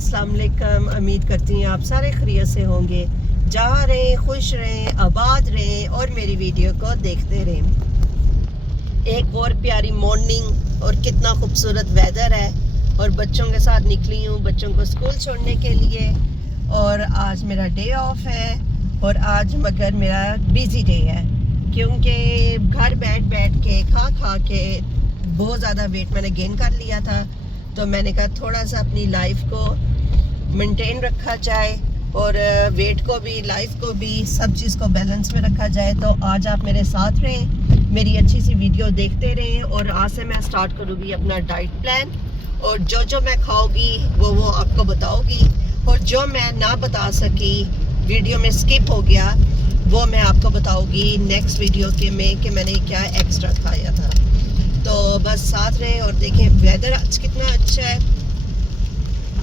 अस्सलाम वालेकुम। उम्मीद करती हूँ आप सारे खैरियत से होंगे। जहाँ रहें खुश रहें, आबाद रहें और मेरी वीडियो को देखते रहें। एक और प्यारी मॉर्निंग और कितना खूबसूरत वेदर है और बच्चों के साथ निकली हूँ बच्चों को स्कूल छोड़ने के लिए। और आज मेरा डे ऑफ है और आज मगर मेरा बिजी डे है क्योंकि घर बैठ के खा के बहुत ज़्यादा वेट मैंने गेन कर लिया था। तो मैंने कहा थोड़ा सा अपनी लाइफ को मेंटेन रखा जाए और वेट को भी, लाइफ को भी, सब चीज़ को बैलेंस में रखा जाए। तो आज आप मेरे साथ रहें, मेरी अच्छी सी वीडियो देखते रहें और आज से मैं स्टार्ट करूँगी अपना डाइट प्लान और जो मैं खाऊंगी वो आपको बताऊंगी और जो मैं ना बता सकी, वीडियो में स्किप हो गया, वो मैं आपको बताऊंगी नेक्स्ट वीडियो के में कि मैंने क्या एक्स्ट्रा खाया था। तो बस साथ रहें और देखें वेदर आज कितना अच्छा है।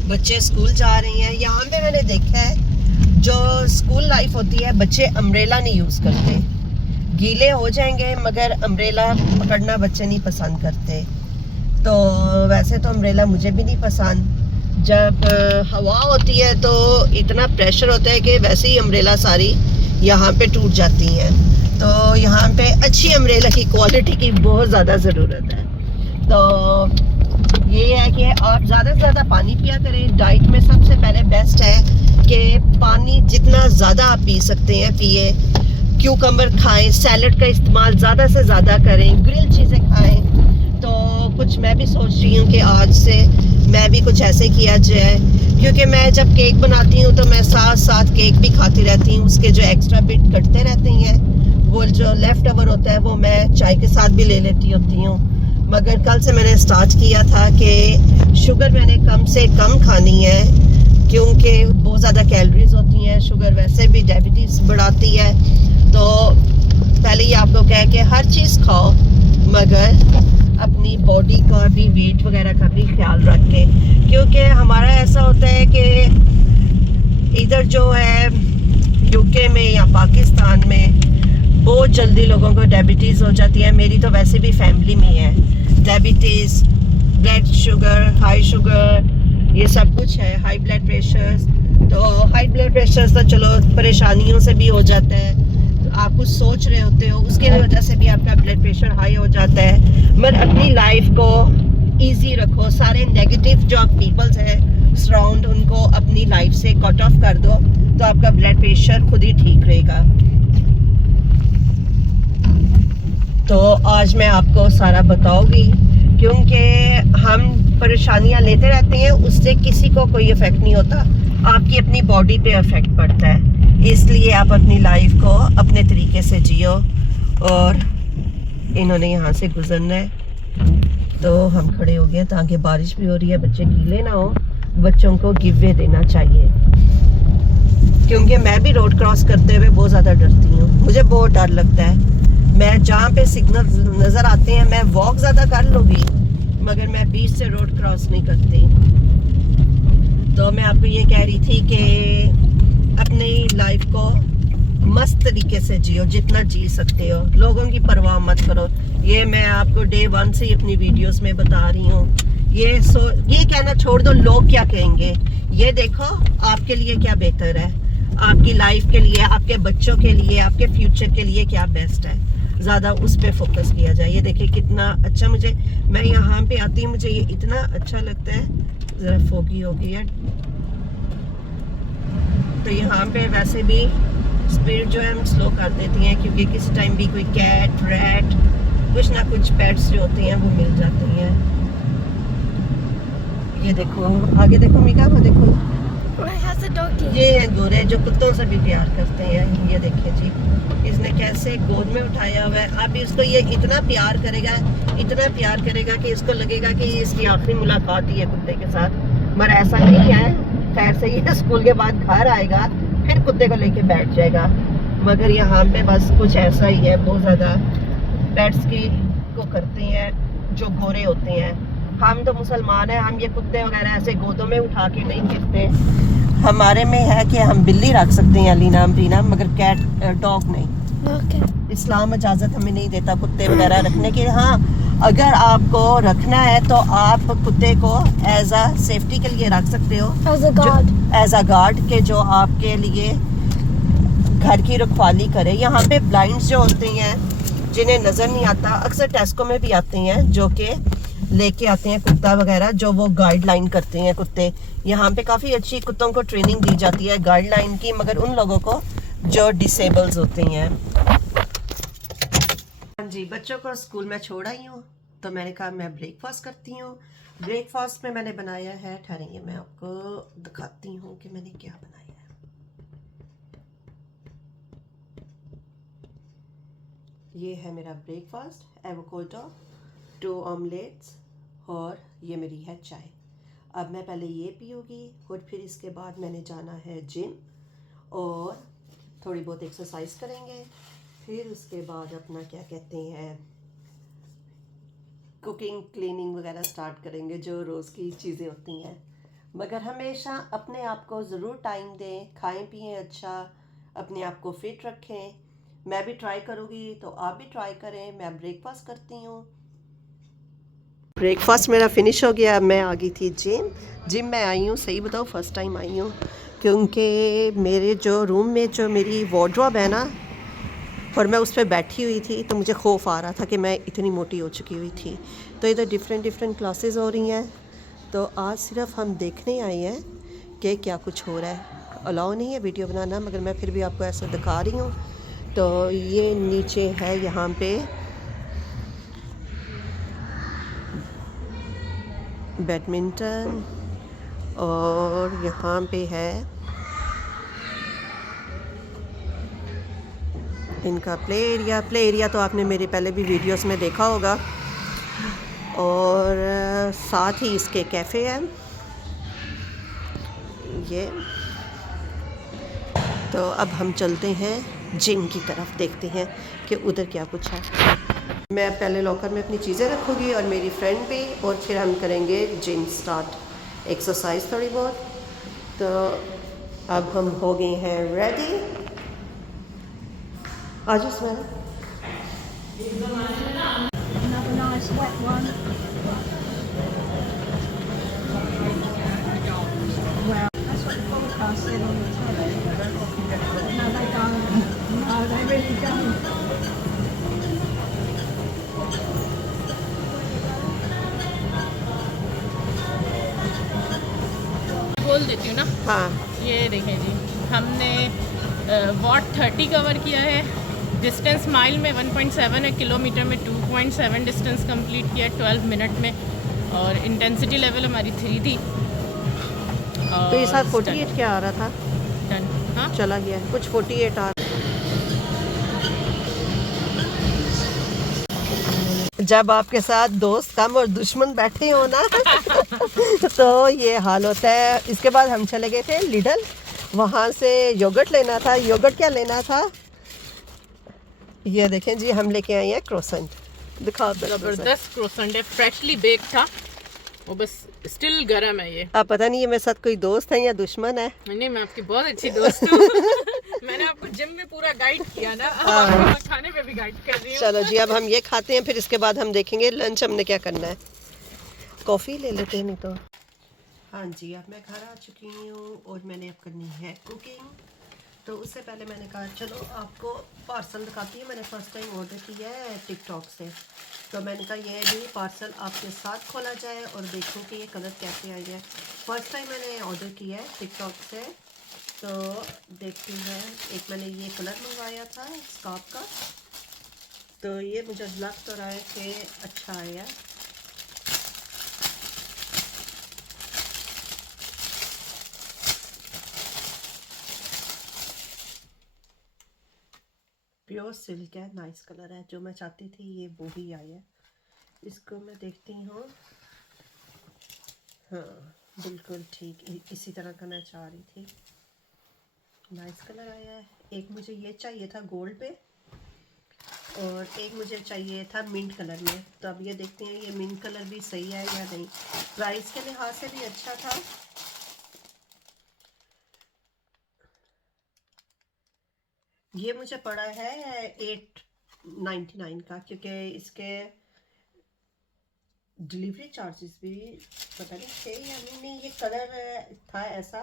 बच्चे स्कूल जा रहे हैं। यहाँ पे मैंने देखा है जो स्कूल लाइफ होती है बच्चे अम्ब्रेला नहीं यूज़ करते, गीले हो जाएंगे मगर अम्ब्रेला पकड़ना बच्चे नहीं पसंद करते। तो वैसे तो अम्ब्रेला मुझे भी नहीं पसंद। जब हवा होती है तो इतना प्रेशर होता है कि वैसे ही अम्ब्रेला सारी यहाँ पे टूट जाती हैं। तो यहाँ पे अच्छी अम्ब्रेला की क्वालिटी की बहुत ज़्यादा ज़रूरत है। तो ये है कि आप ज़्यादा से ज़्यादा पानी पिया करें। डाइट में सबसे पहले बेस्ट है कि पानी जितना ज़्यादा आप पी सकते हैं पिए। क्यूकम्बर खाएं, सैलड का इस्तेमाल ज़्यादा से ज़्यादा करें, ग्रिल चीज़ें खाएं। तो कुछ मैं भी सोच रही हूँ कि आज से मैं भी कुछ ऐसे किया जाए क्योंकि मैं जब केक बनाती हूँ तो मैं साथ केक भी खाती रहती हूँ। उसके जो एक्स्ट्रा बिट कटते रहते हैं, वो जो लेफ़्ट ओवर होता है वो मैं चाय के साथ भी ले लेती होती हूँ। मगर कल से मैंने स्टार्ट किया था कि शुगर मैंने कम से कम खानी है क्योंकि बहुत ज़्यादा कैलोरीज होती हैं। शुगर वैसे भी डायबिटीज़ बढ़ाती है। तो पहले ही आपको कह के हर चीज़ खाओ मगर अपनी बॉडी का भी, वेट वगैरह का भी ख्याल रख के, क्योंकि हमारा ऐसा होता है कि इधर जो है यूके में या पाकिस्तान में बहुत जल्दी लोगों को डायबिटीज़ हो जाती है। मेरी तो वैसे भी फैमिली में है diabetes, blood sugar, high sugar, ये सब कुछ है, हाई ब्लड प्रेशर्स। तो हाई ब्लड प्रेशर्स तो चलो परेशानियों से भी हो जाता है, तो आप कुछ सोच रहे होते हो उसके वजह से भी आपका ब्लड प्रेशर हाई हो जाता है। मगर अपनी लाइफ को ईजी रखो, सारे नेगेटिव जो पीपल्स हैं सराउंड, उनको अपनी लाइफ से कट ऑफ कर दो तो आपका ब्लड प्रेशर खुद ही ठीक रहेगा। तो आज मैं आपको सारा बताऊंगी क्योंकि हम परेशानियां लेते रहते हैं, उससे किसी को कोई इफेक्ट नहीं होता, आपकी अपनी बॉडी पे इफेक्ट पड़ता है। इसलिए आप अपनी लाइफ को अपने तरीके से जियो। और इन्होंने यहाँ से गुजरना है तो हम खड़े हो गए ताकि बारिश भी हो रही है, बच्चे गीले ना हो। बच्चों को गिव वे देना चाहिए क्योंकि मैं भी रोड क्रॉस करते हुए बहुत ज़्यादा डरती हूँ, मुझे बहुत डर लगता है। मैं जहाँ पे सिग्नल नज़र आते हैं मैं वॉक ज़्यादा कर लूँगी मगर मैं बीच से रोड क्रॉस नहीं करती। तो मैं आपको ये कह रही थी कि अपनी लाइफ को मस्त तरीके से जियो, जितना जी सकते हो, लोगों की परवाह मत करो। ये मैं आपको डे 1 से ही अपनी वीडियोस में बता रही हूँ। ये कहना छोड़ दो लोग क्या कहेंगे, ये देखो आपके लिए क्या बेहतर है, आपकी लाइफ के लिए, आपके बच्चों के लिए, आपके फ्यूचर के लिए क्या बेस्ट है, ज़्यादा उस पर फोकस किया जाए। ये देखिए कितना अच्छा, मैं यहाँ पे आती हूँ मुझे ये इतना अच्छा लगता है। ज़रा फोगी हो गई है तो यहाँ पे वैसे भी स्पीड जो है हम स्लो कर देती हैं क्योंकि किसी टाइम भी कोई कैट, रैट, कुछ ना कुछ पेट्स जो होती हैं वो मिल जाती हैं। ये देखो आगे देखो मीका को देखो, ये है गोरे जो कुत्तों से भी प्यार करते हैं। ये देखिए जी इसने कैसे गोद में उठाया हुआ है। अब इसको ये इतना प्यार करेगा कि इसको लगेगा कि इसकी आखिरी मुलाकात ही है कुत्ते के साथ। मगर ऐसा नहीं है, खैर से ये स्कूल के बाद घर आएगा फिर कुत्ते को लेके बैठ जाएगा। मगर यहाँ पे बस कुछ ऐसा ही है, बहुत ज़्यादा पेट्स को करते हैं जो गोरे होते हैं। हम तो मुसलमान हैं, हम ये कुत्ते वगैरह ऐसे गोदों में उठा के नहीं फिरते। हमारे में है कि हम बिल्ली रख सकते हैं अलीना अमरीना, मगर कैट, डॉग नहीं। इस्लाम इजाज़त हमें नहीं देता कुत्ते वगैरह रखने की। हाँ अगर आपको रखना है तो आप कुत्ते को एज अ सेफ्टी के लिए रख सकते हो, एज अ गार्ड के जो आपके लिए घर की रखवाली करे। यहाँ पे ब्लाइंड्स जो होते हैं जिन्हें नज़र नहीं आता, अक्सर टेस्को में भी आते हैं, जो कि लेके आते हैं कुत्ता वगैरह, जो वो गाइडलाइन करते हैं कुत्ते। यहाँ पे काफ़ी अच्छी कुत्तों को ट्रेनिंग दी जाती है गाइडलाइन की, मगर उन लोगों को जो डिसेबल्स होते हैं। हाँ जी, बच्चों को स्कूल में छोड़ आई हूँ, तो मैंने कहा मैं ब्रेकफास्ट करती हूँ। ब्रेकफास्ट में मैंने बनाया है, ठहरेंगे मैं आपको दिखाती हूँ कि मैंने क्या बनाया है। ये है मेरा ब्रेकफास्ट, एवोकाडो, 2 ऑमलेट्स, और ये मेरी है चाय। अब मैं पहले ये पीऊँगी और फिर इसके बाद मैंने जाना है जिम और थोड़ी बहुत एक्सरसाइज करेंगे। फिर उसके बाद अपना क्या कहते हैं, कुकिंग क्लीनिंग वगैरह स्टार्ट करेंगे, जो रोज़ की चीज़ें होती हैं। मगर हमेशा अपने आप को ज़रूर टाइम दें, खाएं पिएं अच्छा, अपने आप को फिट रखें। मैं भी ट्राई करूँगी तो आप भी ट्राई करें। मैं ब्रेकफास्ट करती हूँ। ब्रेकफास्ट मेरा फिनिश हो गया। मैं आ गई थी जिम में आई हूँ, सही बताओ फर्स्ट टाइम आई हूँ, क्योंकि मेरे जो रूम में जो मेरी वार्डरोब है ना, और मैं उस पर बैठी हुई थी तो मुझे खौफ आ रहा था कि मैं इतनी मोटी हो चुकी हुई थी। तो इधर डिफरेंट क्लासेस हो रही हैं, तो आज सिर्फ हम देखने आए हैं कि क्या कुछ हो रहा है। अलाउ नहीं है वीडियो बनाना, मगर मैं फिर भी आपको ऐसा दिखा रही हूँ। तो ये नीचे है, यहाँ पे बैडमिंटन, और यहाँ पे है इनका प्ले एरिया तो आपने मेरे पहले भी वीडियोस में देखा होगा। और साथ ही इसके कैफ़े है ये। तो अब हम चलते हैं जिम की तरफ, देखते हैं कि उधर क्या कुछ है। मैं पहले लॉकर में अपनी चीज़ें रखूँगी और मेरी फ्रेंड भी, और फिर हम करेंगे जिम स्टार्ट, एक्सरसाइज थोड़ी बहुत। तो अब हम हो गए हैं रेडी। आज उसमें Another nice wet one. Well, that's what the forecast said on the telly. No, they don't. No, they really don't. बोल देती हूँ ना। हाँ, ये देखें जी, हमने वॉट 30 कवर किया है। डिस्टेंस माइल में 1.7 है, किलोमीटर में 2.7 डिस्टेंस कंप्लीट किया 12 मिनट में। और इंटेंसिटी लेवल हमारी 3 थी। तो ये साथ 48 क्या आ रहा था? डन। हाँ, चला गया कुछ 48 आ। जब आपके साथ दोस्त कम और दुश्मन बैठे हो ना तो ये हाल होता है। इसके बाद हम चले गए थे लिडल, वहाँ से योगर्ट लेना था। योगर्ट क्या लेना था, ये देखें जी, हम लेके आए हैं क्रोसेंट। दिखाओ ज़बरदस्त क्रोसेंट है, फ्रेशली बेक था, वो बस स्टिल गर्म है ये। आप पता नहीं ये मेरे साथ कोई दोस्त है या दुश्मन है। नहीं, मैं आपकी बहुत अच्छी दोस्त हूँ मैंने आपको जिम में पूरा गाइड किया ना, अब आपको खाने पे भी गाइड कर रही हूँ। चलो जी, अब हम ये खाते हैं, फिर इसके बाद हम देखेंगे लंच हमने क्या करना है। कॉफ़ी ले लेते हैं नहीं तो। हाँ जी, अब मैं घर आ चुकी हूँ और मैंने अब करनी है कुकिंग। तो उससे पहले मैंने कहा चलो आपको पार्सल दिखाती हूँ। मैंने फ़र्स्ट टाइम ऑर्डर किया है टिकटॉक से, तो मैंने कहा ये भी पार्सल आपके साथ खोला जाए और देखूँ कि ये कलर कैसे आई है। फ़र्स्ट टाइम मैंने ऑर्डर किया है टिकटॉक से, तो देखती हैं। एक मैंने ये कलर मंगवाया था स्कार्फ का, तो ये मुझे लग तो रहा है कि अच्छा आया। प्योर सिल्क है, नाइस कलर है, जो मैं चाहती थी ये वो ही आया है। इसको मैं देखती हूँ, हाँ बिल्कुल ठीक इसी तरह का मैं चाह रही थी। नाइस कलर आया है। एक मुझे ये चाहिए था गोल्ड पे, और एक मुझे चाहिए था मिंट कलर में। तो अब ये देखते हैं ये मिंट कलर भी सही है या नहीं। प्राइस के लिहाज से भी अच्छा था। ये मुझे पड़ा है 8.99 का, क्योंकि इसके डिलीवरी चार्जेस भी पता नहीं थे या नहीं, ये कलर था ऐसा,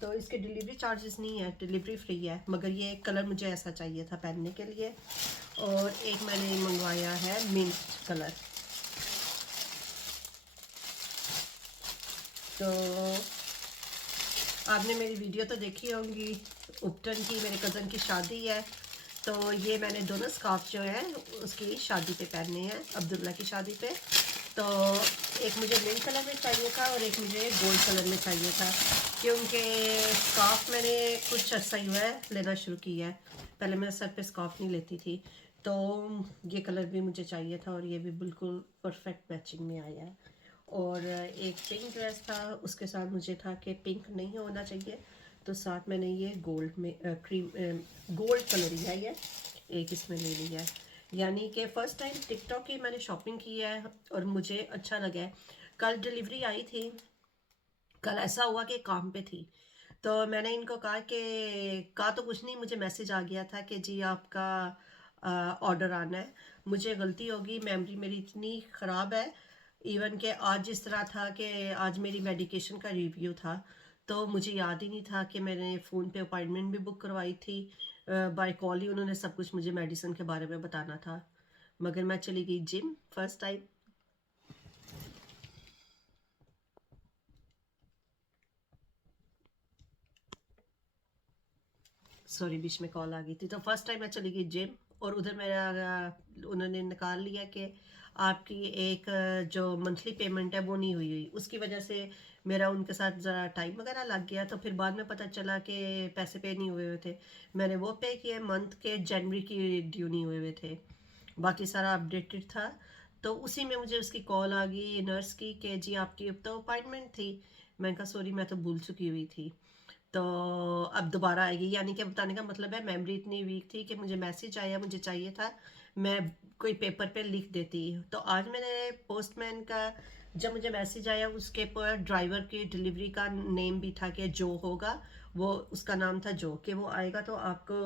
तो इसके डिलीवरी चार्जेस नहीं है, डिलीवरी फ्री है। मगर ये कलर मुझे ऐसा चाहिए था पहनने के लिए। और एक मैंने मंगवाया है मिंट कलर। तो आपने मेरी वीडियो तो देखी होंगी, उपटन की, मेरे कज़न की शादी है, तो ये मैंने दोनों स्कार्फ जो है उसकी शादी पे पहनने हैं, अब्दुल्ला की शादी पे। तो एक मुझे मिंट कलर में चाहिए था और एक मुझे गोल्ड कलर में चाहिए था, क्योंकि स्कार्फ मैंने कुछ अर्सा ही हुआ है लेना शुरू किया है। पहले मैं सर पे स्कार्फ नहीं लेती थी, तो ये कलर भी मुझे चाहिए था और ये भी बिल्कुल परफेक्ट मैचिंग में आया है। और एक पिंक ड्रेस था, उसके साथ मुझे था कि पिंक नहीं होना चाहिए, तो साथ मैंने ये गोल्ड में गोल्ड कलर ही है, ये एक इसमें ले लिया है। यानी कि फ़र्स्ट टाइम टिकटॉक की मैंने शॉपिंग की है और मुझे अच्छा लगा है। कल डिलीवरी आई थी, कल ऐसा हुआ कि काम पे थी, तो मैंने इनको कहा तो कुछ नहीं, मुझे मैसेज आ गया था कि जी आपका ऑर्डर आना है। मुझे गलती होगी, मेमोरी मेरी इतनी ख़राब है, इवन कि आज इस तरह था कि आज मेरी मेडिकेशन का रिव्यू था, तो मुझे याद ही नहीं था कि मैंने फ़ोन पे अपॉइंटमेंट भी बुक करवाई थी। बाय कॉल ही उन्होंने सब कुछ मुझे मेडिसिन के बारे में बताना था। मगर मैं चली गई जिम फर्स्ट टाइम। सॉरी, बीच में कॉल आ गई थी। तो फर्स्ट टाइम मैं चली गई जिम और उधर मेरा उन्होंने निकाल लिया कि आपकी एक जो मंथली पेमेंट है वो नहीं हुई, उसकी वजह से मेरा उनके साथ ज़रा टाइम वगैरह लग गया। तो फिर बाद में पता चला कि पैसे पे नहीं हुए थे, मैंने वो पे किए, मंथ के जनवरी की ड्यू नहीं हुए थे, बाकी सारा अपडेटेड था। तो उसी में मुझे उसकी कॉल आ गई नर्स की कि जी आपकी अब तो अपॉइंटमेंट थी। मैंने कहा सॉरी, मैं तो भूल चुकी हुई थी, तो अब दोबारा आएगी। यानी कि बताने का मतलब है मेमोरी इतनी वीक थी कि मुझे मैसेज आया, मुझे चाहिए था, मैं कोई पेपर पे लिख देती। तो आज मैंने पोस्टमैन का जब मुझे मैसेज आया, उसके पर ड्राइवर की डिलीवरी का नेम भी था कि जो होगा वो, उसका नाम था जो, कि वो आएगा तो आपको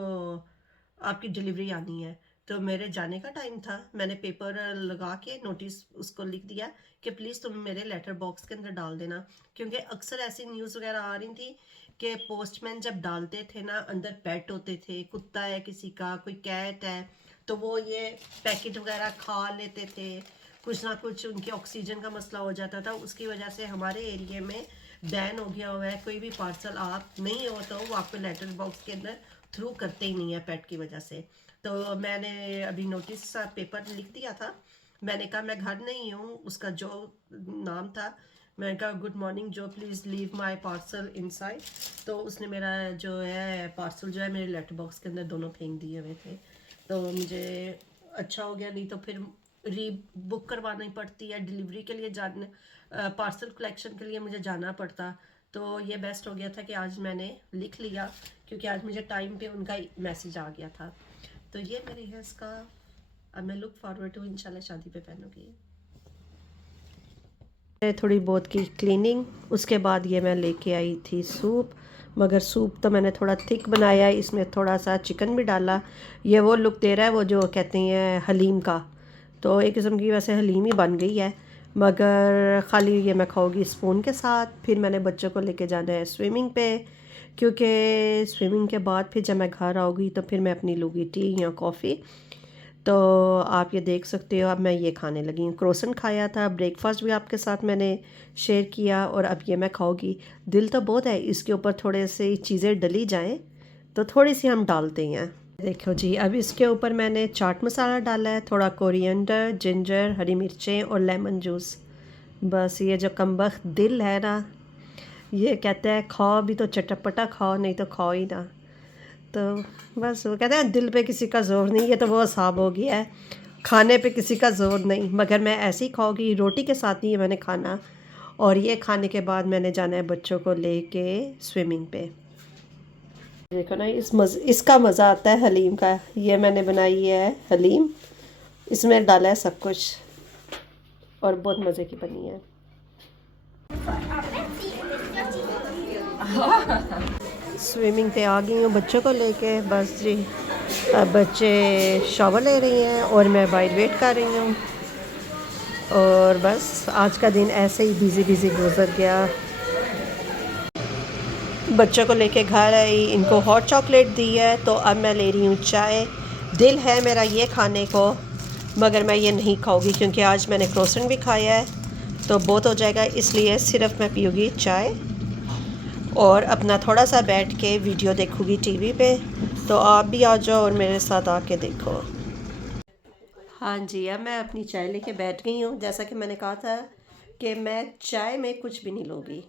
आपकी डिलीवरी आनी है। तो मेरे जाने का टाइम था, मैंने पेपर लगा के नोटिस उसको लिख दिया कि प्लीज़ तुम मेरे लेटर बॉक्स के अंदर डाल देना, क्योंकि अक्सर ऐसी न्यूज़ वगैरह आ रही थी कि पोस्टमैन जब डालते थे ना, अंदर पेट होते थे, कुत्ता है किसी का, कोई कैट है, तो वो ये पैकेट वगैरह खा लेते थे, कुछ ना कुछ उनके ऑक्सीजन का मसला हो जाता था। उसकी वजह से हमारे एरिया में बैन हो गया हुआ है, कोई भी पार्सल आप नहीं हो तो वो आपको लेटर बॉक्स के अंदर थ्रू करते ही नहीं है पेट की वजह से। तो मैंने अभी नोटिस पेपर लिख दिया था, मैंने कहा मैं घर नहीं हूँ, उसका जो नाम था, मैंने कहा गुड मॉर्निंग जो, please leave my parcel inside. तो उसने मेरा जो है पार्सल जो है मेरे लेटर बॉक्स के अंदर दोनों फेंक दिए हुए थे। तो मुझे अच्छा हो गया, नहीं तो फिर री बुक करवानी पड़ती है, डिलीवरी के लिए जाने, पार्सल कलेक्शन के लिए मुझे जाना पड़ता। तो ये बेस्ट हो गया था कि आज मैंने लिख लिया, क्योंकि आज मुझे टाइम पे उनका मैसेज आ गया था। तो ये मेरी है इसका, अब मैं लुक फॉरवर्ड हूँ, इंशाल्लाह शादी पे पहनूंगी। थोड़ी बहुत की क्लीनिंग, उसके बाद ये मैं लेके आई थी सूप, मगर सूप तो मैंने थोड़ा थिक बनाया है, इसमें थोड़ा सा चिकन भी डाला। ये वो लुक दे रहा है वो जो कहते हैं हलीम का, तो एक किस्म की वैसे हलीम ही बन गई है, मगर ख़ाली ये मैं खाऊंगी स्पून के साथ। फिर मैंने बच्चों को लेके जाना है स्विमिंग पे, क्योंकि स्विमिंग के बाद फिर जब मैं घर आऊँगी तो फिर मैं अपनी लूँगी टी या कॉफ़ी। तो आप ये देख सकते हो, अब मैं ये खाने लगी हूँ। क्रोसन खाया था, ब्रेकफास्ट भी आपके साथ मैंने शेयर किया, और अब ये मैं खाऊंगी। दिल तो बहुत है इसके ऊपर थोड़े से चीज़ें डली जाएं, तो थोड़ी सी हम डालते हैं। देखो जी, अब इसके ऊपर मैंने चाट मसाला डाला है, थोड़ा कोरिएंडर, जिंजर, हरी मिर्चें और लेमन जूस। बस ये जो कमबख्त दिल है ना, ये कहता है खाओ भी तो चटपटा खाओ, नहीं तो खाओ ही ना। तो बस वो कहते हैं दिल पे किसी का ज़ोर नहीं, ये तो वो हिसाब हो गया है, खाने पे किसी का ज़ोर नहीं। मगर मैं ऐसे ही खाऊंगी, रोटी के साथ ही मैंने खाना, और ये खाने के बाद मैंने जाना है बच्चों को लेके स्विमिंग पे। देखो ना, इसका मज़ा आता है हलीम का। ये मैंने बनाई है हलीम, इसमें डाला है सब कुछ और बहुत मज़े की बनी है। स्विमिंग पे आ गई हूँ बच्चों को लेके, बस जी अब बच्चे शावर ले रही हैं और मैं बाहर वेट कर रही हूँ। और बस आज का दिन ऐसे ही बिज़ी गुजर गया। बच्चों को लेके घर आई, इनको हॉट चॉकलेट दी है, तो अब मैं ले रही हूँ चाय। दिल है मेरा ये खाने को, मगर मैं ये नहीं खाऊंगी क्योंकि आज मैंने क्रोसेंट भी खाया है तो बहुत हो जाएगा, इसलिए सिर्फ मैं पीऊँगी चाय और अपना थोड़ा सा बैठ के वीडियो देखूँगी टीवी पे। तो आप भी आ जाओ और मेरे साथ आके देखो। हाँ जी, अब मैं अपनी चाय लेके बैठ गई हूँ। जैसा कि मैंने कहा था कि मैं चाय में कुछ भी नहीं लूँगी,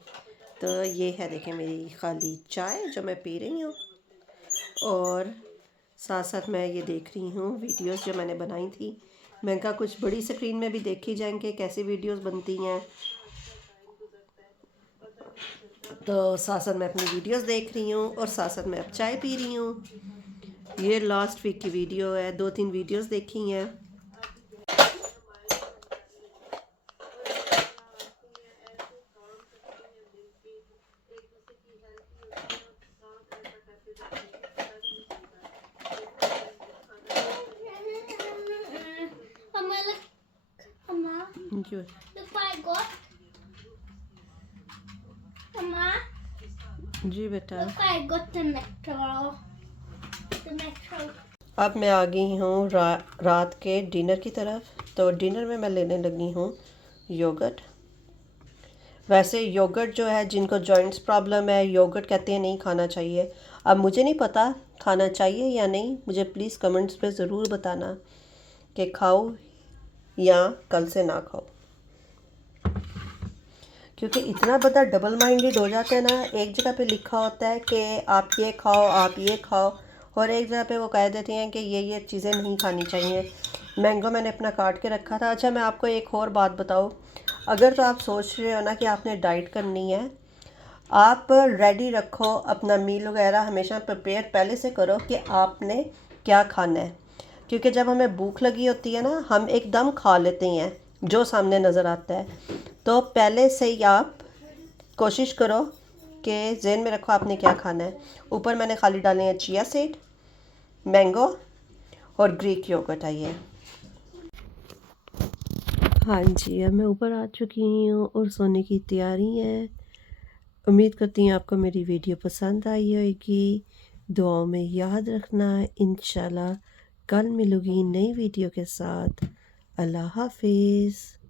तो ये है देखें मेरी खाली चाय जो मैं पी रही हूँ, और साथ साथ मैं ये देख रही हूँ वीडियोस जो मैंने बनाई थी। मैंने कहा कुछ बड़ी स्क्रीन में भी देखी जाएंगे कैसी वीडियोस बनती हैं, तो साथ साथ मैं अपनी वीडियोस देख रही हूँ और साथ साथ मैं अब चाय पी रही हूँ। ये लास्ट वीक की वीडियो है, 2-3 वीडियोस देखी हैं। जी जी बेटा। अब मैं आ गई हूँ रात के डिनर की तरफ। तो डिनर में मैं लेने लगी हूँ योगर्ट। वैसे योगर्ट जो है, जिनको जॉइंट्स प्रॉब्लम है, योगर्ट कहते हैं नहीं खाना चाहिए। अब मुझे नहीं पता खाना चाहिए या नहीं, मुझे प्लीज़ कमेंट्स पे ज़रूर बताना कि खाओ या कल से ना खाओ, क्योंकि इतना बड़ा डबल माइंडेड हो जाता है ना। एक जगह पे लिखा होता है कि आप ये खाओ, आप ये खाओ, और एक जगह पे वो कह देती हैं कि ये चीज़ें नहीं खानी चाहिए। मैंगो मैंने अपना काट के रखा था। अच्छा, मैं आपको एक और बात बताऊँ, अगर तो आप सोच रहे हो ना कि आपने डाइट करनी है, आप रेडी रखो अपना मील वगैरह, हमेशा प्रिपेयर पहले से करो कि आपने क्या खाना है, क्योंकि जब हमें भूख लगी होती है ना, हम एकदम खा लेते हैं जो सामने नज़र आता है। तो पहले से ही आप कोशिश करो कि ज़हन में रखो आपने क्या खाना है। ऊपर मैंने खाली डाले हैं चिया सीड, मैंगो और ग्रीक योगर्ट आई है। हाँ जी, अब मैं ऊपर आ चुकी हूँ और सोने की तैयारी है। उम्मीद करती हूँ आपको मेरी वीडियो पसंद आई होगी। दुआओं में याद रखना। इंशाल्लाह कल मिलूंगी नई वीडियो के साथ। अल्लाह हाफिज़।